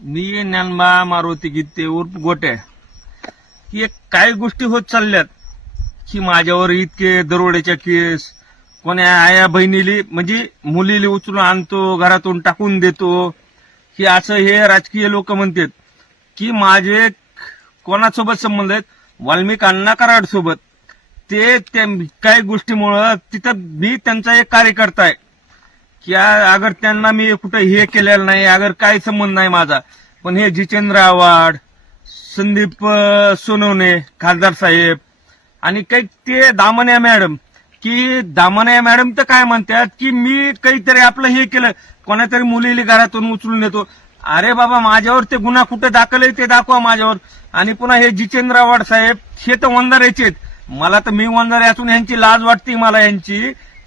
मी ज्ञानबा मारुती गीते उर्फ गोट्या की एक काही गोष्टी होत चालल्यात की माझ्यावर इतके दरोड्याच्या केस कोण्या आया बहिणीली म्हणजे मुलीला उचलून आणतो घरातून टाकून देतो की असं हे राजकीय लोक म्हणतात की माझे कोणासोबत संबंध आहेत? वाल्मिक अण्णा कराड सोबत ते त्या काही गोष्टीमुळं तिथं मी त्यांचा एक कार्यकर्ता आहे. की आ- अगर त्यांना मी कुठं हे केलेलं नाही अगर काही संबंध नाही माझा. पण हे जितेंद्र आव्हाड संदीप सोनवणे खासदार साहेब आणि काही ते दामण्या मॅडम की दामण्या मॅडम तर काय म्हणतात की मी काहीतरी आपलं हे केलं कोणातरी मुलीला घरातून उचलून येतो अरे बाबा माझ्यावर ते गुन्हा कुठे दाखल आहे ते दाखवा माझ्यावर. आणि पुन्हा हे जितेंद्र आव्हाड साहेब हे तर वंजाऱ्याचे आहेत. मला तर मी वंजारे असून यांची लाज वाटते मला यांची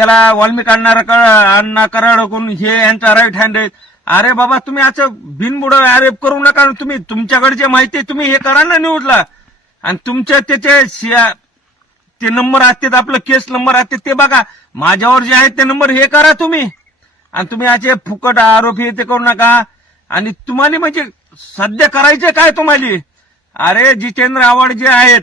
त्याला वाल्मिक अण्णा अण्णा कराडकून हे यांचा राईट हँड आहे. अरे बाबा तुम्ही असं बिनबुड आरेप करू नका तुम्ही. तुमच्याकडे जे माहिती आहे तुम्ही हे करा ना न्यूजला आणि तुमच्या त्याचे ते नंबर असतात आपलं केस नंबर असते ते बघा. माझ्यावर जे आहेत ते नंबर हे करा तुम्ही. आणि तुम्ही असे फुकट आरोपी हे ते करू नका. आणि तुम्हाला म्हणजे सध्या करायचे काय तुम्हाला? अरे जितेंद्र आव्हाड जे आहेत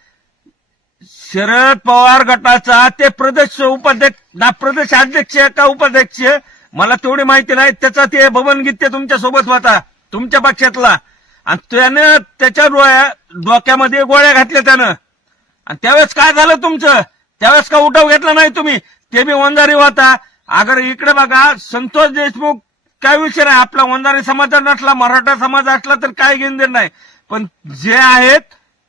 शरद पवार गटाचा ते प्रदेश उपाध्यक्ष ना प्रदेश अध्यक्ष का उपाध्यक्ष? मला तेवढी माहिती नाही. त्याचा ते बबन गीते तुमच्यासोबत होता तुमच्या पक्षातला. आणि त्यानं त्याच्या डोळ्या डोक्यामध्ये गोळ्या घातल्या त्यानं. आणि त्यावेळेस काय झालं तुमचं? त्यावेळेस का उठाव घेतला नाही तुम्ही? ते बी वंजारी होता. अगर इकडे बघा संतोष देशमुख काय विषय नाही. आपला वंजारी समाज नसला मराठा समाज असला तर काय घेणं नाही. पण जे आहेत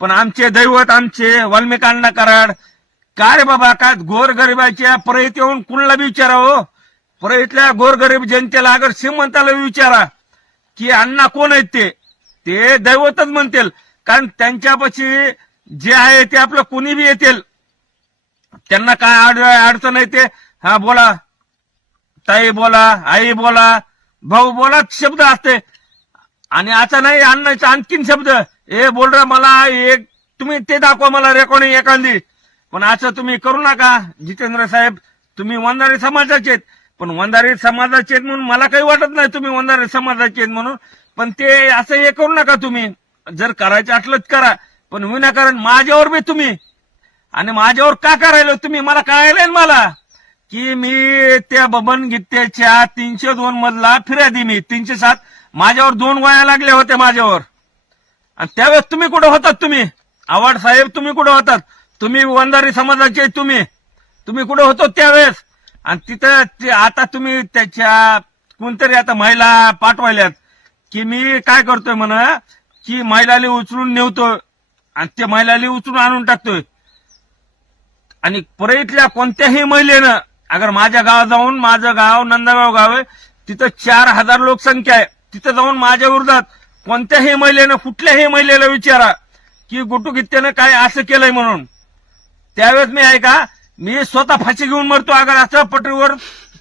पण आमचे दैवत आमचे वाल्मिकांना कराड का रे बाबा का गोरगरिबाच्या परळीत येऊन कुणाला बी विचारा हो? परळीतल्या गोरगरीब जनतेला अगर श्रीमंताला विचारा की अण्णा कोण आहेत ते? ते दैवतच म्हणतील. कारण त्यांच्यापाशी जे आहे ते आपलं कुणी बी येतील? त्यांना काय अड- अडचण येते हा बोला. ताई बोला आई बोला. भाऊ बोला शब्द असते. आणि आता नाही आणण्याचा आणखीन शब्द. ए बोलरा मला एक तुम्ही ते दाखवा मला रेकॉर्डिंग एखादी. पण असं तुम्ही करू नका. जितेंद्र साहेब तुम्ही वंधारे समाजाचे पण वंधारे समाजाचे आहेत म्हणून मला काही वाटत नाही तुम्ही वंधारे समाजाचे आहेत म्हणून. पण ते असं हे करू नका तुम्ही. जर करायचं असलंच करा. पण विनाकारण माझ्यावर बी तुम्ही. आणि माझ्यावर का करायला तुम्ही? मला कळायला मला. की मी त्या बबन गित्त्याच्या तीनशे दोन मधला फिर्यादी मी. तीनशे सात. माझ्यावर दोन वया लागल्या होत्या माझ्यावर. आणि त्यावेळेस तुम्ही कुठं होतात तुम्ही? आवाड साहेब तुम्ही कुठं होतात? तुम्ही वंधारी समाजाचे तुम्ही. तुम्ही कुठं होतो त्यावेळेस? आणि तिथं आता तुम्ही त्याच्या कोणतरी आता महिला पाठवायल्यात. की मी काय करतोय म्हण? की महिलाले उचलून नेवतोय आणि ते महिलाले उचलून आणून टाकतोय. आणि परळीतल्या कोणत्याही महिलेनं अगर माझ्या गावात जाऊन माझं गाव नंदगाव गाव आहे तिथं चार हजार लोकसंख्या आहे. तिथं जाऊन माझ्या विरोधात कोणत्याही महिलेनं कुठल्याही महिलेला विचारा की गुटू काय असं केलंय म्हणून. त्यावेळेस मी आहे का मी स्वतः फाशी घेऊन मरतो अगर असं पटरीवर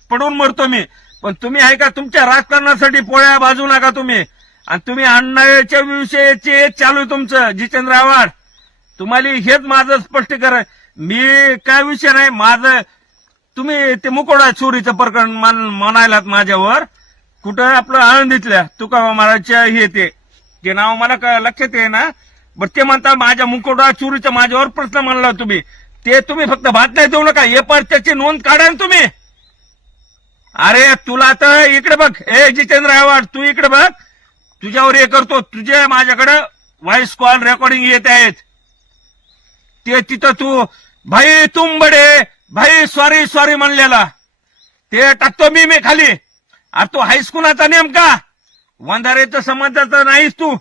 पडून मरतो मी. पण तुम्ही आहे का तुमच्या राजकारणासाठी पोळ्या बाजू नका तुम्ही. आणि तुम्ही अण्णाच्या विषयाचे चालू आहे तुमचं जितेंद्र आव्हाड. तुम्हाला हेच माझं स्पष्टीकरण मी काय विषय नाही माझं तुम्ही ते मुकोडा चोरीचं प्रकरण मान म्हणायलात माझ्यावर. कुठं आपलं आनंदीतल्या तुकाबा महाराजच्या हे ते जे नाव मला लक्षात आहे ना बरं ते म्हणता माझ्या मुकोडा चोरीचा माझ्यावर प्रश्न मानला तुम्ही. ते तुम्ही फक्त भात नाही देऊ नका. हे पण त्याची नोंद काढा ना तुम्ही. अरे तुला तर इकडे बघ. ए जितेंद्र आव्हाड तू इकडे बघ. तुझ्यावर हे करतो. तुझे माझ्याकडे व्हॉइस कॉल रेकॉर्डिंग येत आहेत. ते तिथं तू भाई तुम बडे भाई सॉरी सॉरी म्हणलेला. ते टाकतो मी मी खाली. अरे तू हायस्कूलाचा नेमका? वंधारेचं समाजाचा नाहीस तू.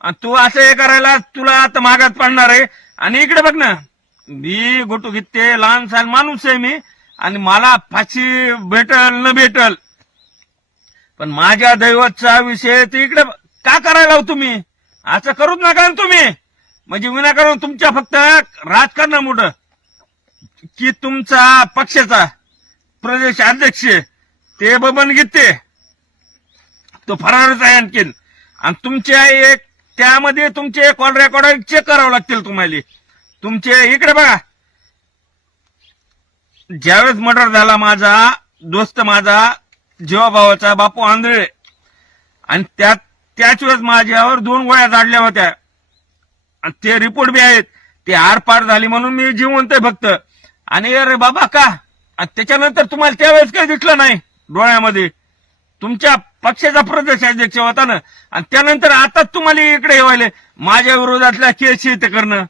आणि तू असं हे करायला तुला आता मागात पडणार आहे. आणि इकडे बघ ना. मी गोटू घेते लहान सहान माणूस आहे मी. आणि मला फाशी भेटल न भेटल. पण माझ्या दैवतचा विषय ते इकडे का करायला हो तुम्ही? असं करूच नका ना तुम्ही. म्हणजे विनाकारण तुमच्या फक्त राजकारणामुळं की तुमचा पक्षाचा प्रदेश अध्यक्ष ते बबन गीते तो फरारच आहे आणखीन. आणि तुमच्या एक त्यामध्ये तुमचे कॉल रेकॉर्ड चेक करावं लागतील तुम्हाला. तुमचे इकडे बघा. ज्यावेळेस मर्डर झाला माझा दोस्त माझा जीवाभावाचा बापू आंधळे. आणि त्यात त्याच वेळेस माझ्यावर दोन गोळ्या झाडल्या होत्या. आणि ते रिपोर्ट बी आहेत. ते आरपार झाली म्हणून मी जिवंत फक्त. आणि अरे बाबा का? आणि त्याच्यानंतर तुम्हाला त्यावेळेस काही दिसलं नाही डोळ्यामध्ये. तुमच्या पक्षाचा प्रदेश अध्यक्ष होता ना. आणि त्यानंतर आता तुम्हाला इकडे येवायले. माझ्या विरोधातल्या केस ते करणं.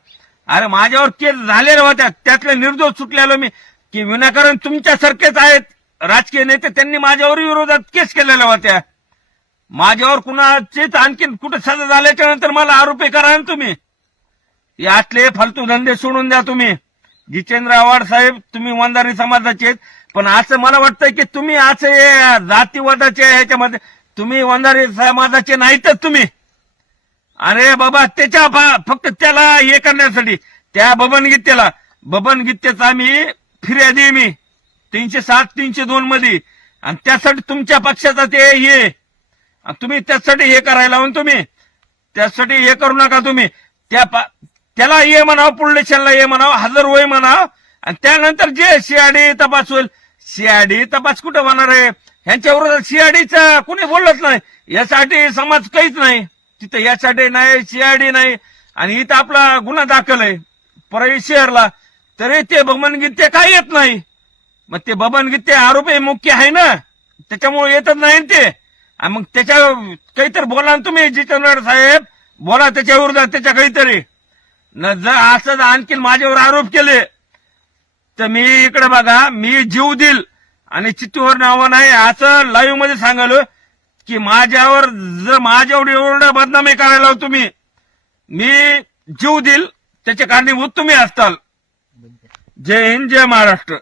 अरे माझ्यावर केस झालेल्या होत्या. त्यातले निर्दोष सुटलेलो मी. की विनाकारण तुमच्यासारखेच आहेत राजकीय नेते त्यांनी माझ्यावर विरोधात केस केलेल्या होत्या. माझ्यावर कुणाचीच आणखीन कुठे सजा झाल्याच्यानंतर मला आरोपी करा ना तुम्ही. यातले फालतू धंदे सोडून द्या तुम्ही. जितेंद्र आव्हाड साहेब तुम्ही वंदारी समाजाचे आहेत. पण असं मला वाटतंय की तुम्ही असे जातीवादाचे ह्याच्यामध्ये. तुम्ही वंदारी समाजाचे नाहीतच तुम्ही. अरे बाबा त्याच्या फक्त त्याला हे करण्यासाठी त्या बबन गीतेला. आम्ही गीतेचा फिर्यादी मी. तीनशे सात तीनशे दोन मध्ये. आणि त्यासाठी तुमच्या पक्षाचा ते हे. तुम्ही त्यासाठी हे करायला तुम्ही. त्यासाठी हे करू नका तुम्ही. त्या पा- त्याला ये म्हणावं पुर्णेशनला ये म्हणावं हजर होय म्हणावं. आणि त्यानंतर जे सीआयडी तपास होईल सीआयडी तपास कुठं होणार आहे? ह्यांच्यावर विरोधात कुणी बोललंच नाही. यासाठी समाज काहीच नाही. तिथं यासाठी नाही सीआयडी नाही. आणि इथं आपला गुन्हा दाखल आहे. परळी शहरला. तरी ते बबनगीते काय येत नाही? मग ते बबनगीते आरोपी मुख्य आहे ना? त्याच्यामुळे येतच नाही ते. मग त्याच्या काहीतरी बोला ना तुम्ही जितेंद्र साहेब. बोला त्याच्या विरोधात त्याच्या काहीतरी. न जर असं आणखी माझ्यावर आरोप केले तर मी इकडे बघा मी जीव देईल आणि चित्तूवर नावं नाही. असं लाईव्हमध्ये सांगालो की माझ्यावर जर माझ्यावर एवढं बदनामी करायला तुम्ही मी जीव देईल त्याचे कारणीभूत तुम्ही असताल. जय हिंद जय महाराष्ट्र.